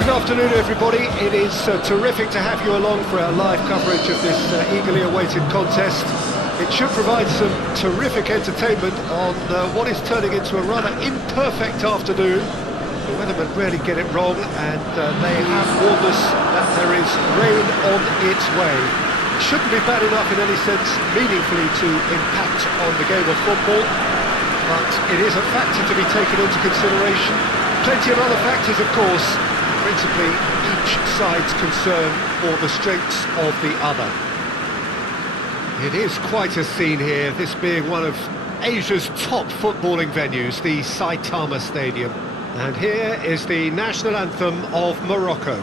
Good afternoon, everybody. It is terrific to have you along for our live coverage of this eagerly awaited contest. It should provide some terrific entertainment on what is turning into a rather imperfect afternoon. The weathermen rarely get it wrong, and they have warned us that there is rain on its way. It shouldn't be bad enough in any sense meaningfully to impact on the game of football, but it is a factor to be taken into consideration. Plenty of other factors, of course, principally each side's concern for the strengths of the other. It is quite a scene here, this being one of Asia's top footballing venues, the Saitama Stadium. And here is the national anthem of Morocco.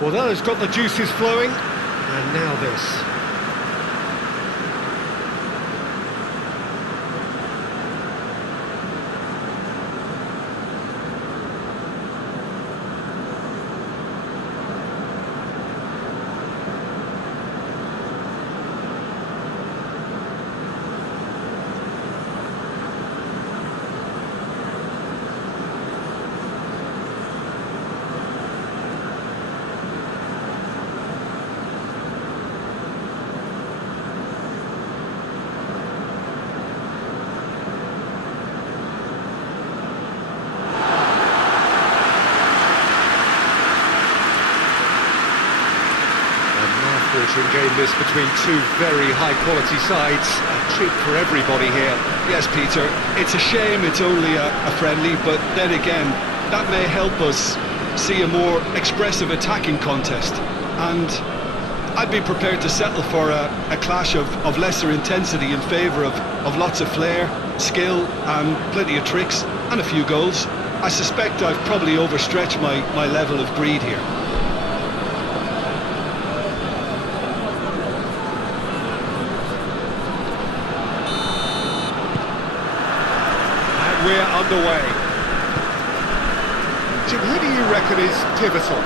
Well, that has got the juices flowing, and now this. Game this between two very high-quality sides, a treat for everybody here. Yes, Peter, it's a shame it's only a friendly, but then again, that may help us see a more expressive attacking contest. And I'd be prepared to settle for a clash of lesser intensity in favour of lots of flair, skill, and plenty of tricks, and a few goals. I suspect I've probably overstretched my level of greed here. We're underway. Jim, who do you reckon is pivotal?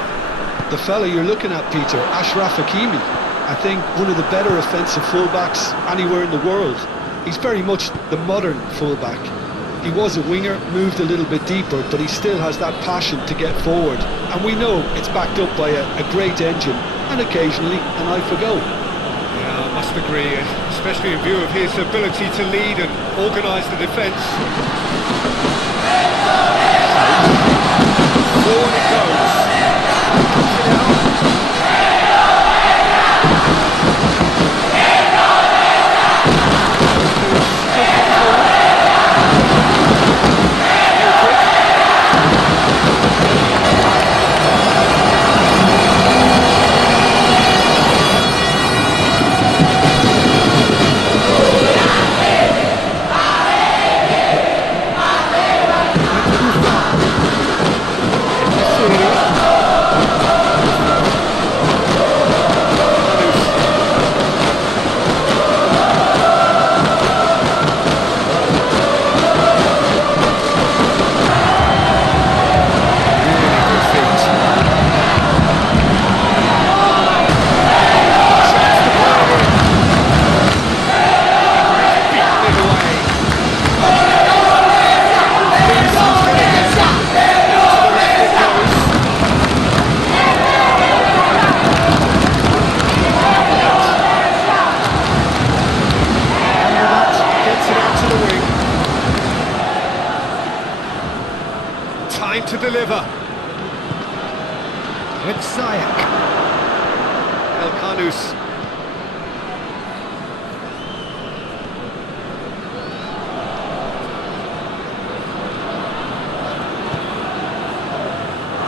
The fella you're looking at, Peter, Achraf Hakimi. I think one of the better offensive fullbacks anywhere in the world. He's very much the modern fullback. He was a winger, moved a little bit deeper, but he still has that passion to get forward. And we know it's backed up by a great engine and occasionally an eye for goal. Yeah, I must agree, especially in view of his ability to lead and organise the defence. Forward it goes. To deliver. It's Sayak. El Khanous.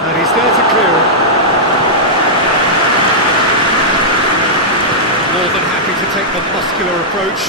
And he's there to clear it. More than happy to take the muscular approach.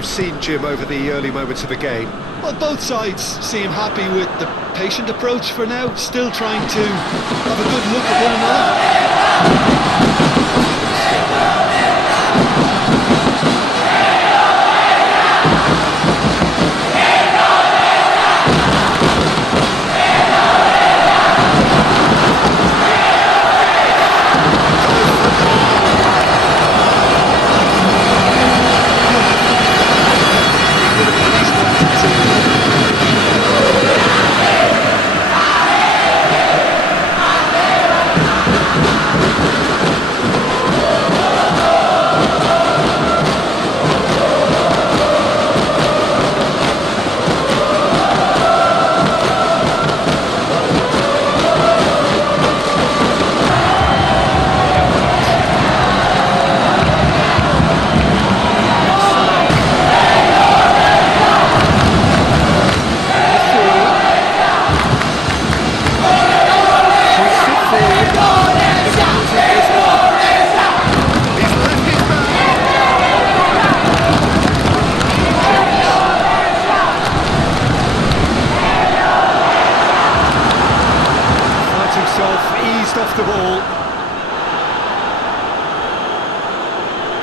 you've seen, Jim, over the early moments of the game? Well, both sides seem happy with the patient approach for now, still trying to have a good look at one another. Off the ball.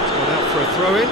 It's gone out for a throw-in.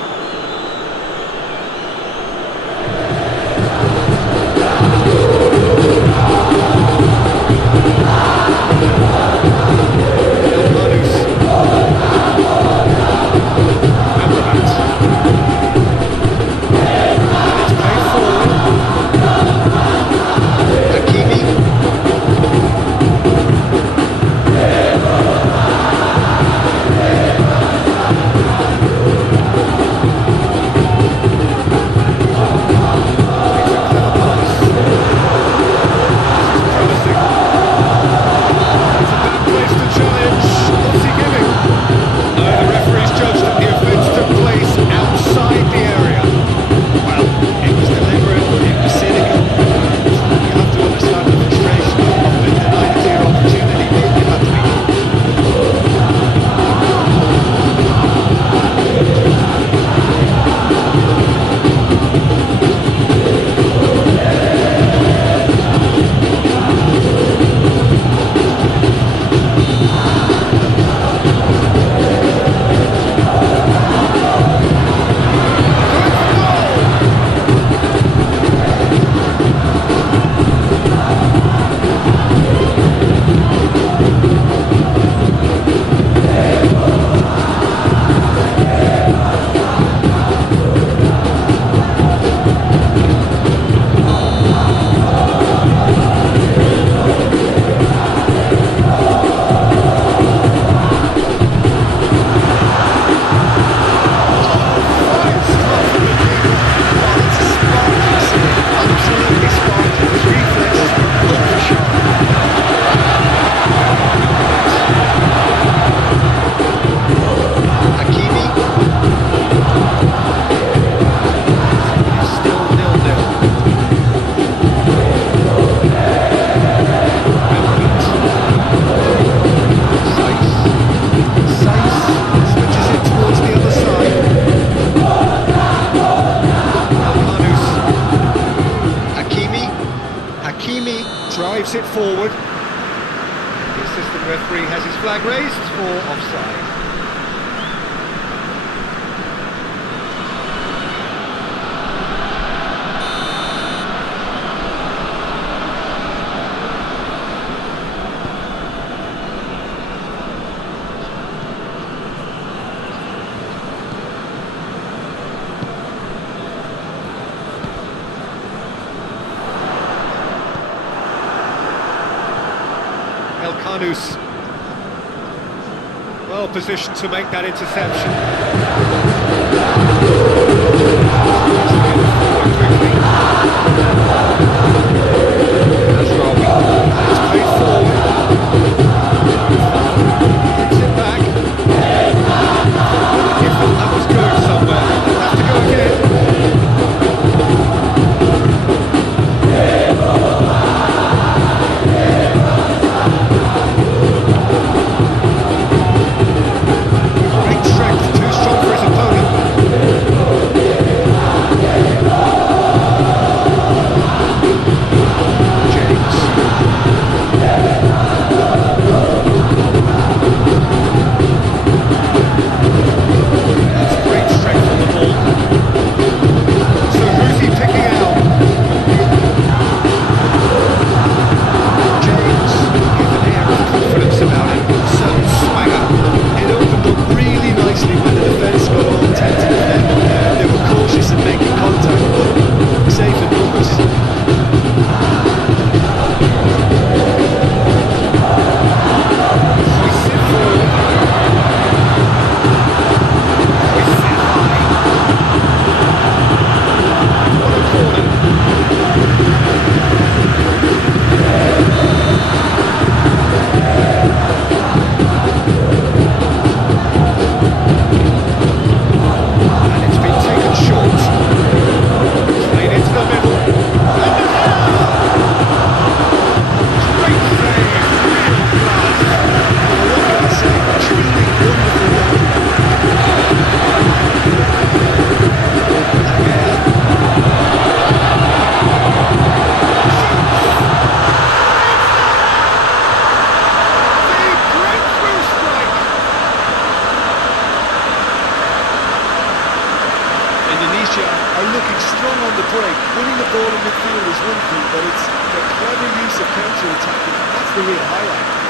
Drives it forward. The assistant referee has his flag raised for offside. Well positioned to make that interception. That's Robbie. It's played forward. Gets it back. If that was going somewhere, they'll have to go again. Great strength, too strong for his opponent. ball in midfield is one thing, but it's the clever use of counter-attacking. That's the real highlight.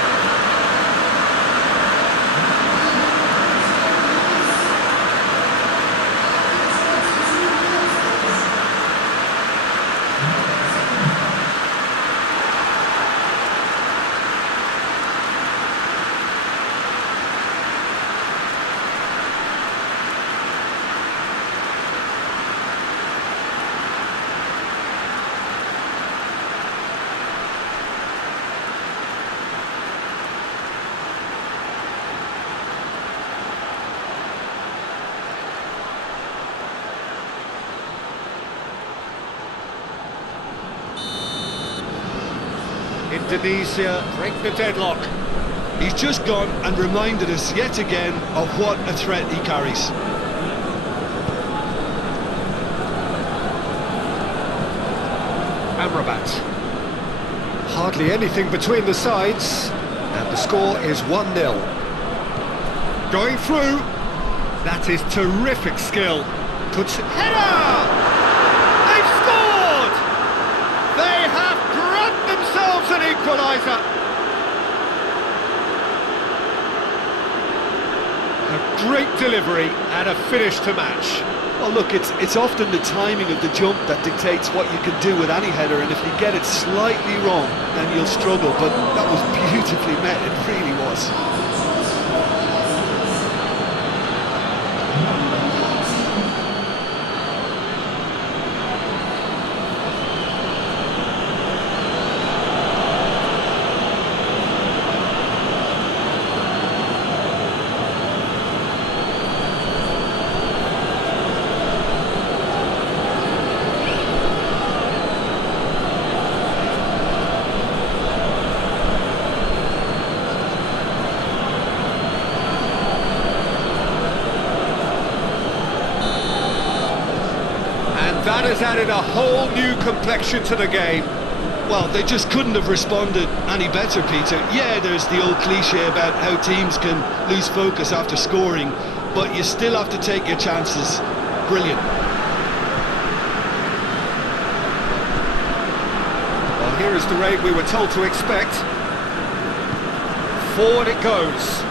Indonesia break the deadlock. He's just gone and reminded us yet again of what a threat he carries. Amrabat. Hardly anything between the sides, and the score is 1-0. Going through. That is terrific skill. Puts header! They've scored! They have grabbed themselves an equaliser. A great delivery and a finish to match. Well, look, it's often the timing of the jump that dictates what you can do with any header, and if you get it slightly wrong, then you'll struggle, but that was beautifully met, it really was. That has added a whole new complexion to the game. Well, they just couldn't have responded any better, Peter. Yeah, there's the old cliche about how teams can lose focus after scoring, but you still have to take your chances. Brilliant. Well, here is the raid we were told to expect. Forward it goes.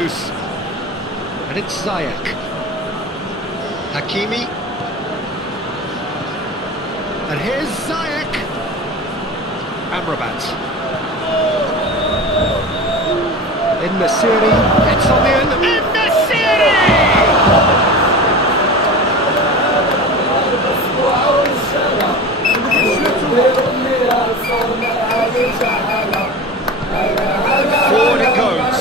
Elkanus. And it's Ziyech. Hakimi. And here's Ziyech. Amrabat. In Nasiri. It's on the end. In Nasiri! Forward it goes.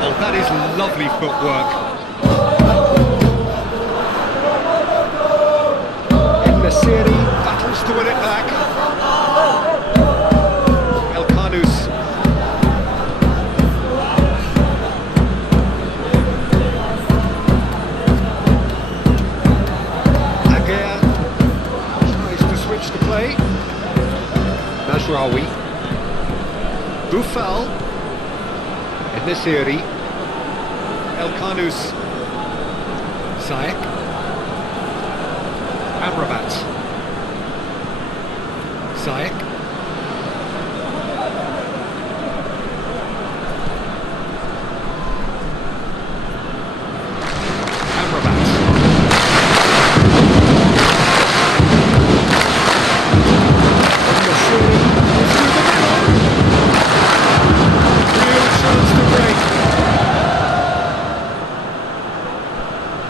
Oh, that is lovely footwork. In Nasiri battles to win it back. Elkanus. Tries to play. Nasraoui. Boufal. Nasiri. Elkanus. Ziyech. Amrabat. Ziyech.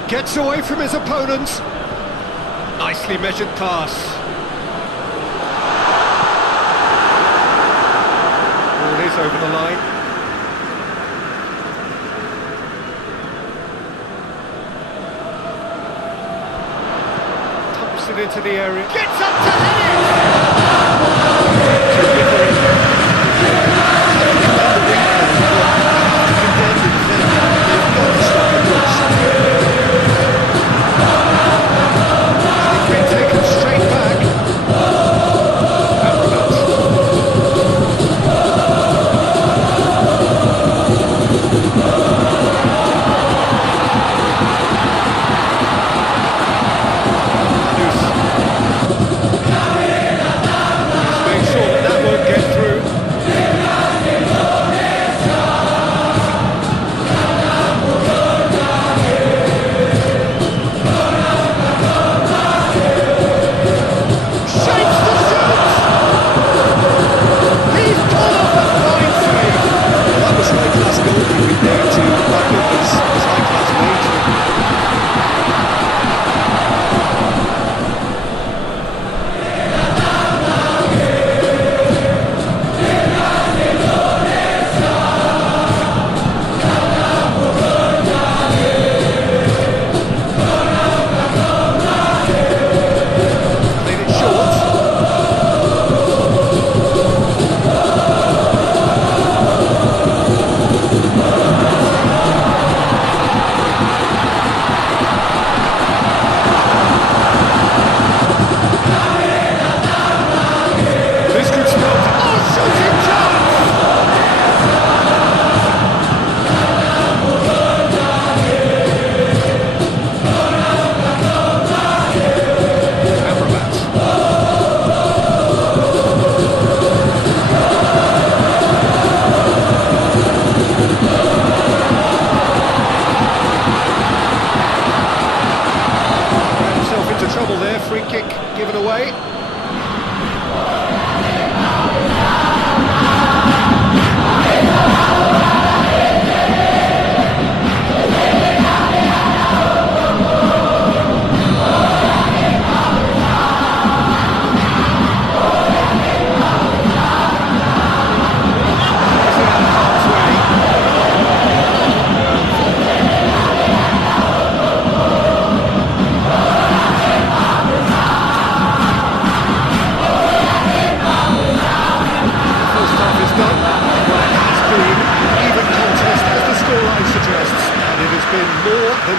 Gets away from his opponents. Nicely measured pass. Ball is over the line. Pumps it into the area. Gets up to head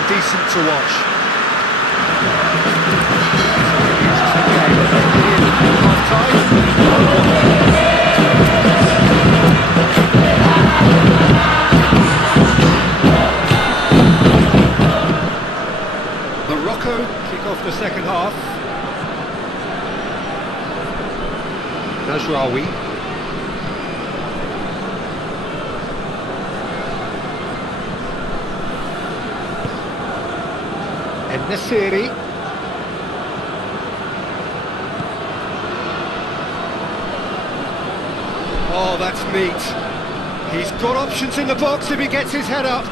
decent to watch. Morocco kick off the second half. Najraoui. En-Nesyri. Oh, that's neat. He's got options in the box if he gets his head up.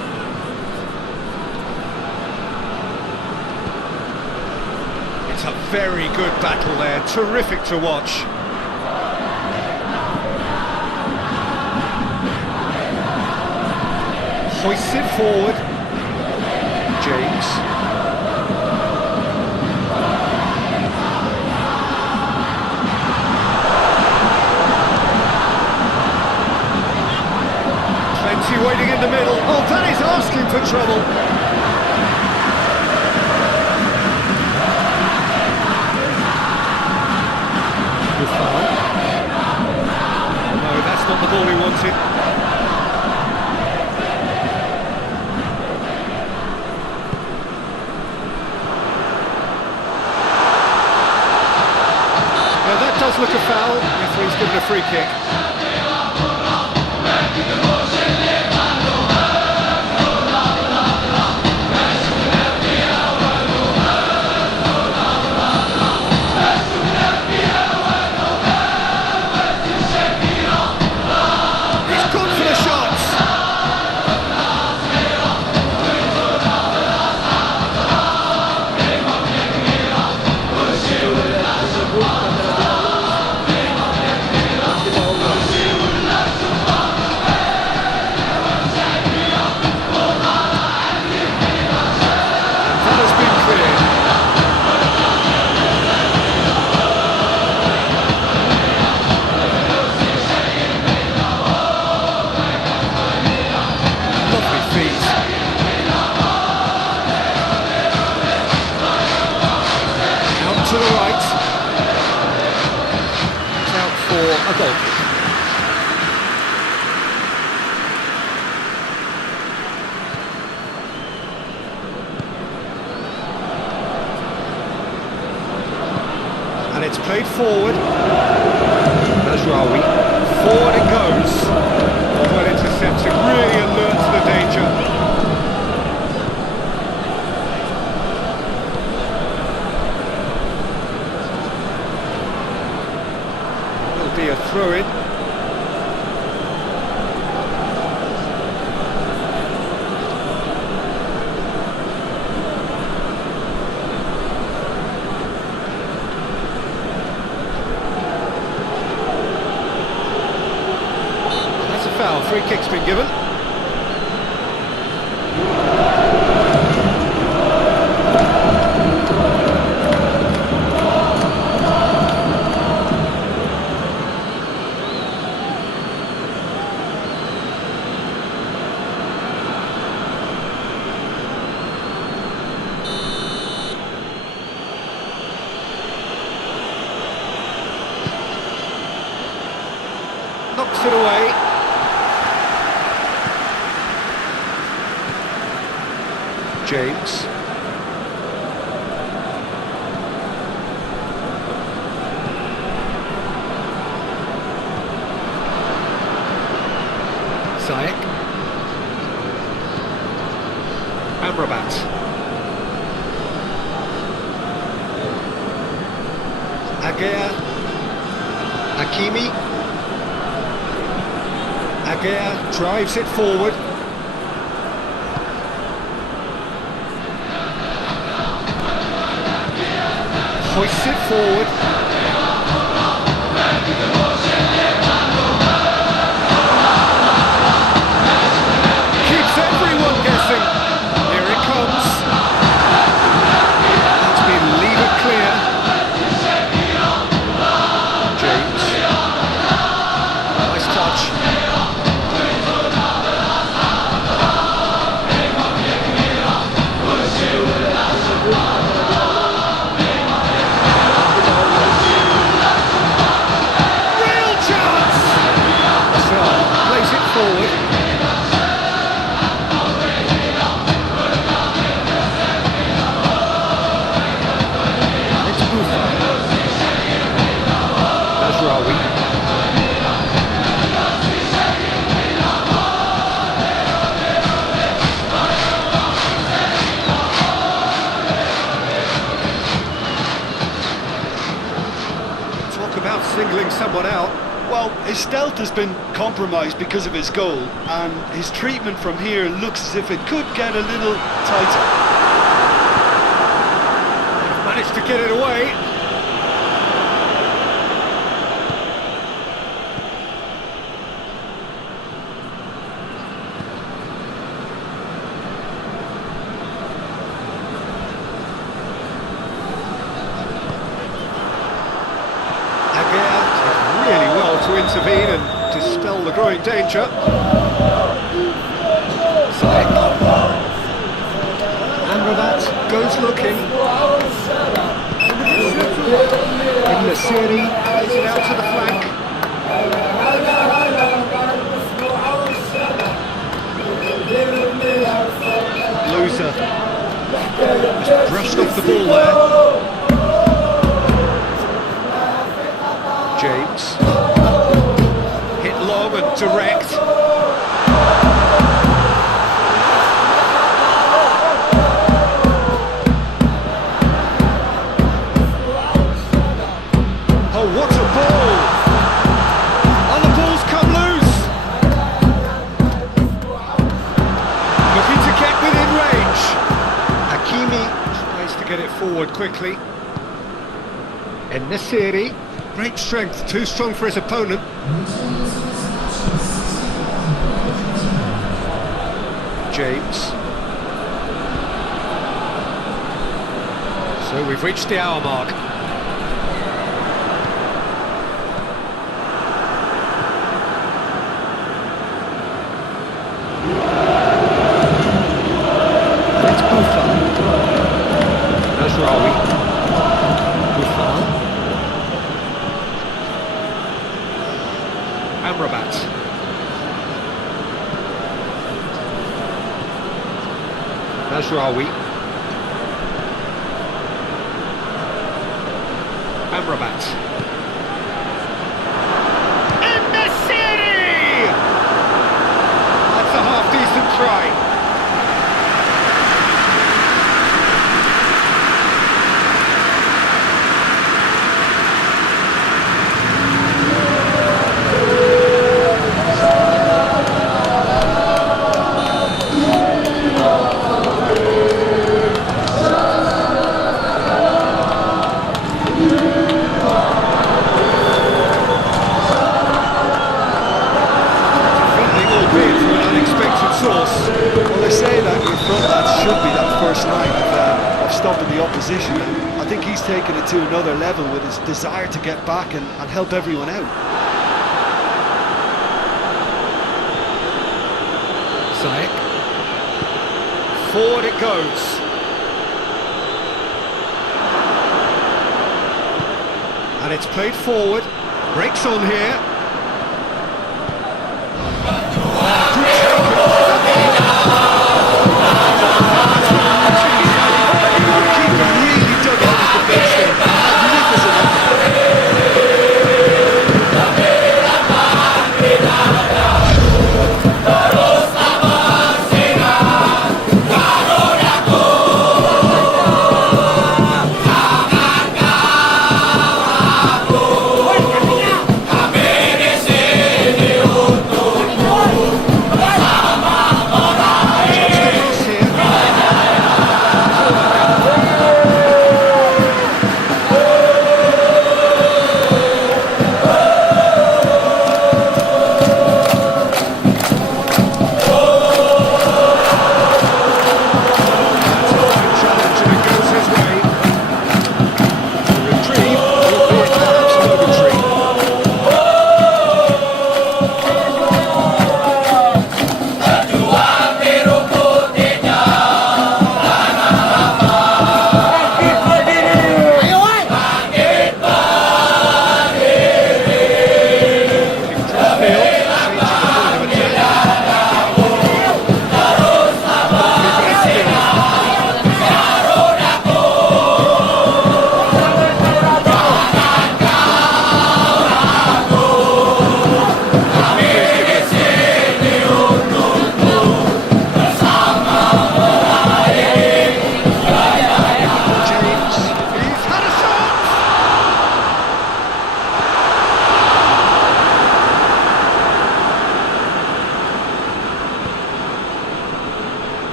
It's a very good battle there, terrific to watch. Hoists it forward. James. Plenty waiting in the middle. Oh, that is asking for trouble. Good foul. No, that's not the ball he wanted. Now that does look a foul. Referee's given a free kick. To the right. It's out for a goal kick. And it's played forward. Najraoui. Forward it goes. Well intercepted, really alert to the danger. Be a throw-in. That's a foul. Free kick's been given. Knocks it away. James. Ziyech. Amrabat. Agea. Hakimi. Agea drives it forward. Hoists it forward. Keeps everyone guessing. Here it comes. It's been lever clear. James. Nice touch. someone out. Well, his stealth has been compromised because of his goal, and his treatment from here looks as if it could get a little tighter. Managed to get it away. Really well to intervene and dispel the growing danger. Amrabat goes looking. Nasiri plays it out to the flank. Loser just brushed off the ball there. James, hit long and direct. Oh, what a ball! And the ball's come loose. Looking to get within range. Hakimi tries to get it forward quickly. And Nasiri. Great strength, too strong for his opponent. James. So we've reached the hour mark. And it's Buffon. Nasraoui. Buffon. Amrabat. Nasraoui. Amrabat. In the city! That's a half-decent try. Stopping the opposition, and I think he's taken it to another level with his desire to get back and help everyone out. Saik. Forward it goes. And it's played forward. Breaks on here.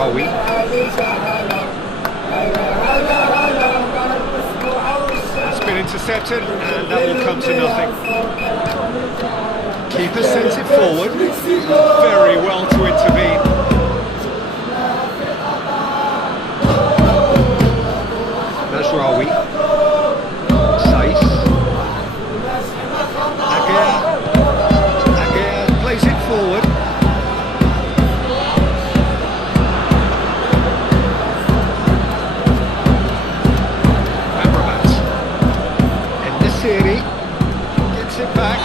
Nasrawi. It's been intercepted, and that will come to nothing. Keeper sends it forward. Very well to intervene. Nasrawi. Saiz. Agea plays it forward. Gets it back.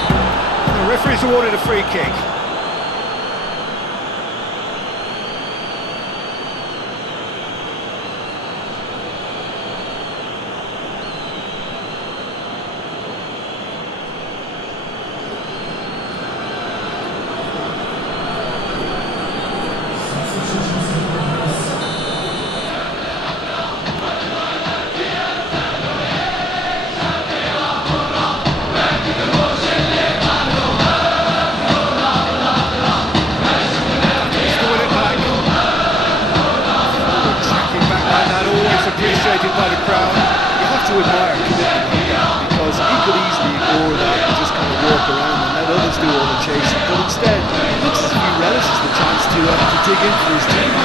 The referee's awarded a free kick. By the crowd, you have to admire commitment like that, because he could easily ignore that and just kind of walk around and let others do all the chasing, but instead it looks as if he relishes the chance to dig in for his team.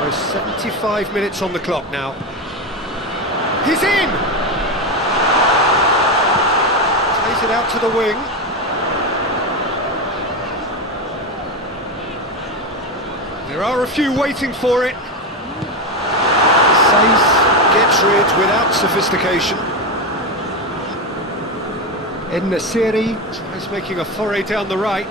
Almost 75 minutes on the clock now. He's in! Plays it out to the wing. There are a few waiting for it. Saiz gets rid without sophistication. En-Nesyri is making a foray down the right.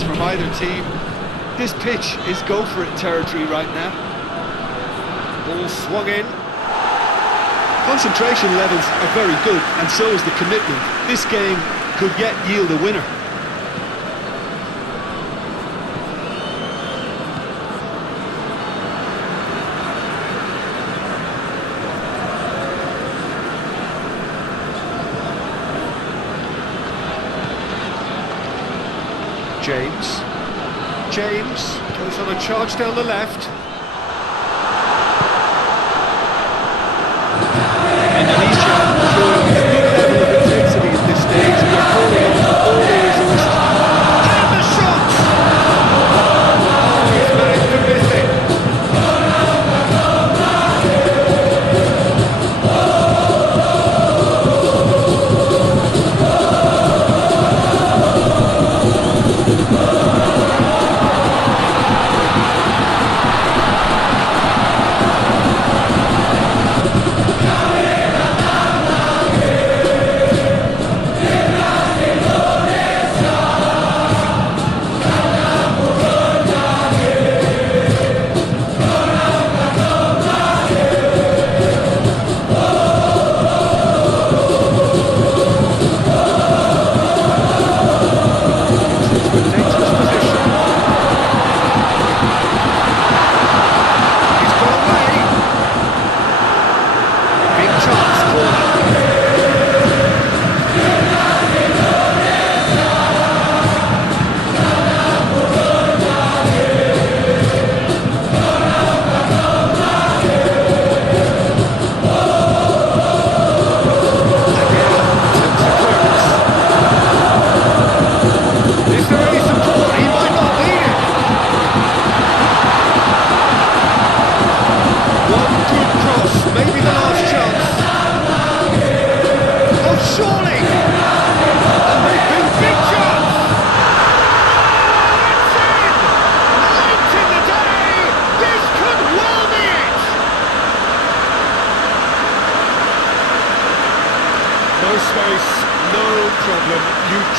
is from either team. This pitch is go-for-it territory right now. Ball swung in. Concentration levels are very good, and so is the commitment. This game could yet yield a winner. James goes on a charge down the left. Indonesia showing a good level of intensity at this stage. They're calling on all their resources. And the shot! Oh, he's managed to miss it.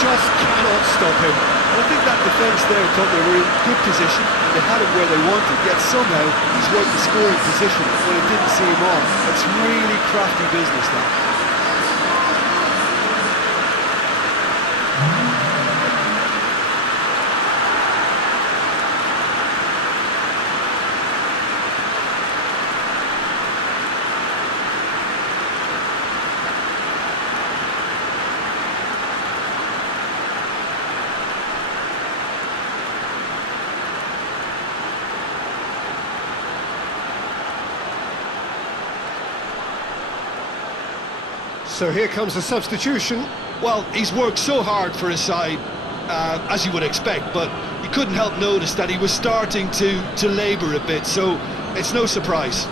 just cannot stop him. I think that defence there thought they were in good position and they had him where they wanted, yet somehow he's worked the scoring position when it didn't see him on. It's really crafty business now. So here comes the substitution. Well, he's worked so hard for his side, as you would expect, but you couldn't help notice that he was starting to labour a bit, so it's no surprise.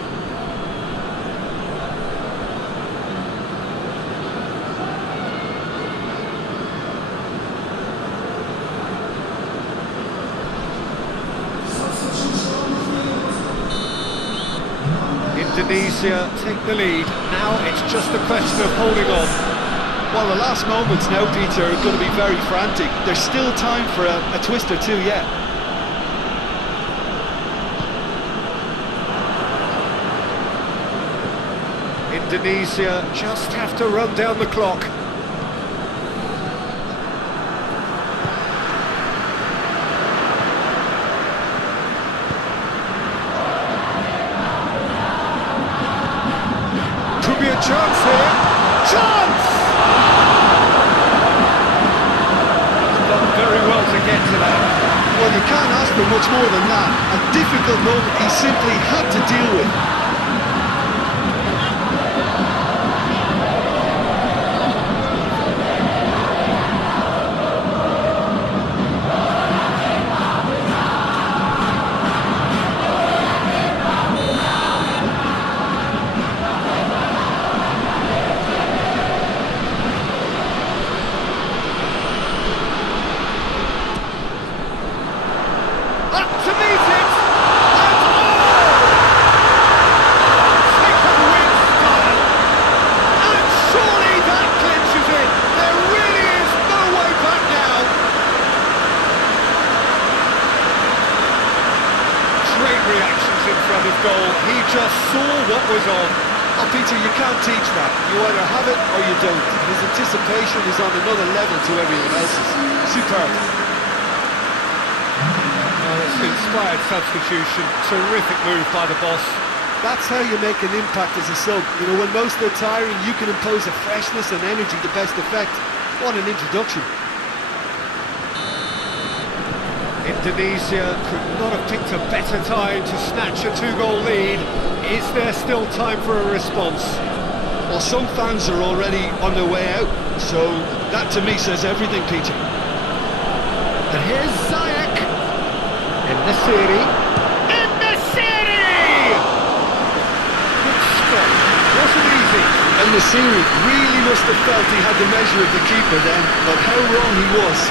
Indonesia take the lead. Now it's just a question of holding on. Well, the last moments now, Peter, are going to be very frantic. There's still time for a twist or two yet. Indonesia just have to run down the clock. Could be a chance here. Chance! Done very well to get to that. Well, you can't ask for much more than that. A difficult moment he simply had to deal with. brother's goal. He just saw what was on. Oh, Peter, you can't teach that. You either have it or you don't. His anticipation is on another level to everyone else's. Superb. Oh, that's an inspired substitution. Terrific move by the boss. That's how you make an impact as a sub. You know, when most are tiring, you can impose a freshness and energy to best effect. What an introduction. Indonesia could not have picked a better time to snatch a two-goal lead. Is there still time for a response? Well, some fans are already on their way out, so that to me says everything, Peter. And here's Ziyech. In the city. In the city! Good spot. Wasn't easy. And Nasiri really must have felt he had the measure of the keeper then, but how wrong he was.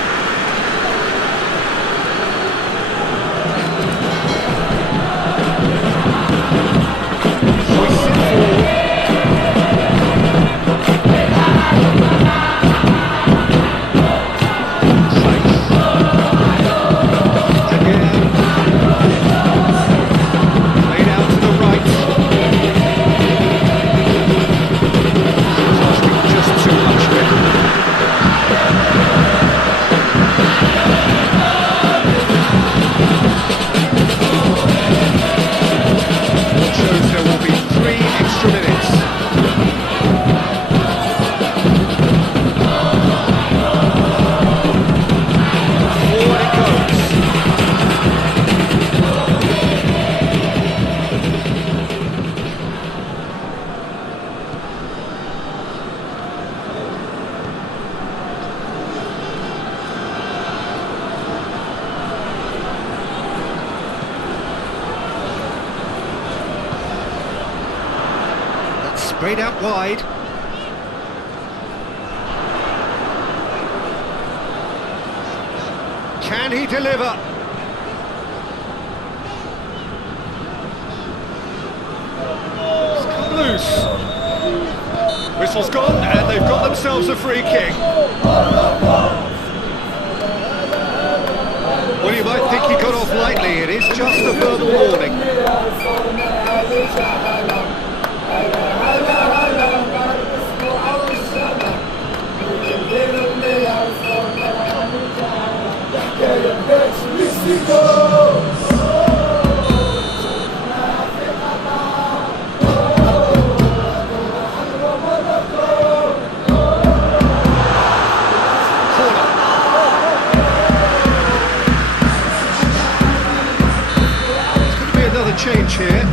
Straight out wide. Can he deliver? It's come loose. Whistle's gone, and they've got themselves a free kick. Well, you might think he got off lightly. It is just a verbal warning. Change here.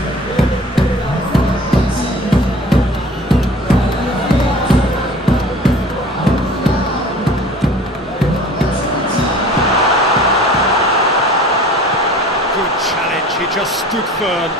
Good challenge, he just stood firm.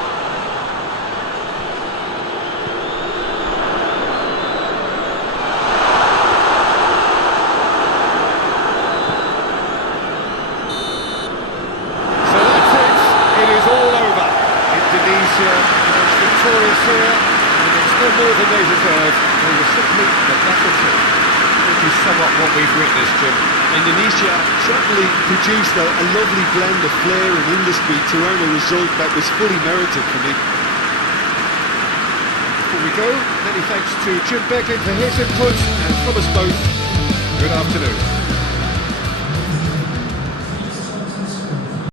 So that's it, it is all over. Indonesia was victorious here, and it's no more than they deserve. They were simply the better team. This is somewhat what we've witnessed, Jim. Indonesia certainly produced a lovely blend of flair and industry to earn a result that was fully merited for me. Before we go, many thanks to Jim Beglin for his input, and from us both, good afternoon.